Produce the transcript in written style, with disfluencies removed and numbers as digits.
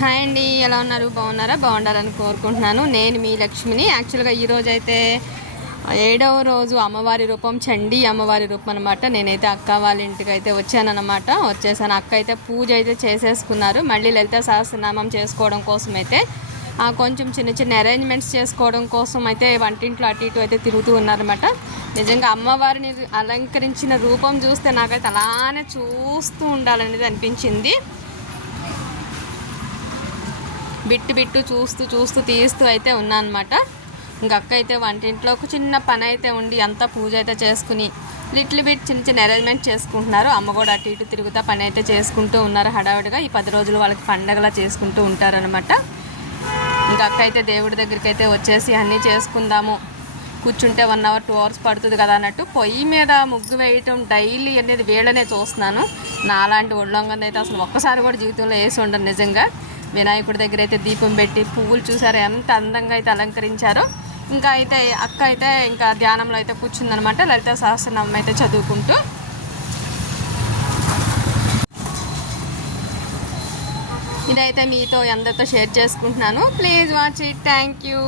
Hi అండి, ఎలా ఉన్నారు? బాగున్నారా? బాగుండాలని కోరుకుంటున్నాను. నేను మీ లక్ష్మిని. యాక్చువల్గా ఈరోజు అయితే 7వ రోజు అమ్మవారి రూపం, చండీ అమ్మవారి రూపం అనమాట. నేనైతే అక్క వాళ్ళ ఇంటికి అయితే వచ్చేసాను. అక్క అయితే పూజ అయితే చేసేసుకున్నారు. మళ్ళీ లలిత సహస్రనామం చేసుకోవడం కోసం అయితే కొంచెం చిన్న చిన్న అరేంజ్మెంట్స్ చేసుకోవడం కోసం అయితే వంటింట్లో అటు ఇటు అయితే తిరుగుతూ ఉన్నారన్నమాట. నిజంగా అమ్మవారిని అలంకరించిన రూపం చూస్తే నాకైతే అలానే చూస్తూ ఉండాలనేది అనిపించింది. బిట్టు చూస్తూ తీస్తూ అయితే ఉన్నా అనమాట. ఇంక అక్క అయితే వంటింట్లో ఒక చిన్న పని అయితే ఉండి అంతా పూజ అయితే చేసుకుని లిటిల్ బిట్ చిన్న చిన్న అరేంజ్మెంట్ చేసుకుంటున్నారు. అమ్మ కూడా అటు ఇటు తిరుగుతా పని అయితే చేసుకుంటూ ఉన్నారు హడావిడిగా. ఈ 10 రోజులు వాళ్ళకి పండగలా చేసుకుంటూ ఉంటారనమాట. ఇంకా అక్క అయితే దేవుడి దగ్గరికి అయితే వచ్చేసి అన్నీ చేసుకుందాము, కూర్చుంటే 1 అవర్ 2 అవర్స్ పడుతుంది కదా అన్నట్టు పొయ్యి మీద ముగ్గు వేయటం డైలీ అనేది వీళ్ళనే చూస్తున్నాను. నాలాంటి ఒళ్ళొంగని అయితే అసలు ఒక్కసారి కూడా జీవితంలో వేసి ఉండను నిజంగా. వినాయకుడి దగ్గర అయితే దీపం పెట్టి పువ్వులు చూసారు ఎంత అందంగా అయితే అలంకరించారో. ఇంకా అయితే అక్క అయితే ఇంకా ధ్యానంలో అయితే కూర్చుందనమాట, లలిత సహస్రనామం అయితే చదువుకుంటూ. ఇదైతే మీతో అందరితో షేర్ చేసుకుంటున్నాను. Please watch it. Thank you.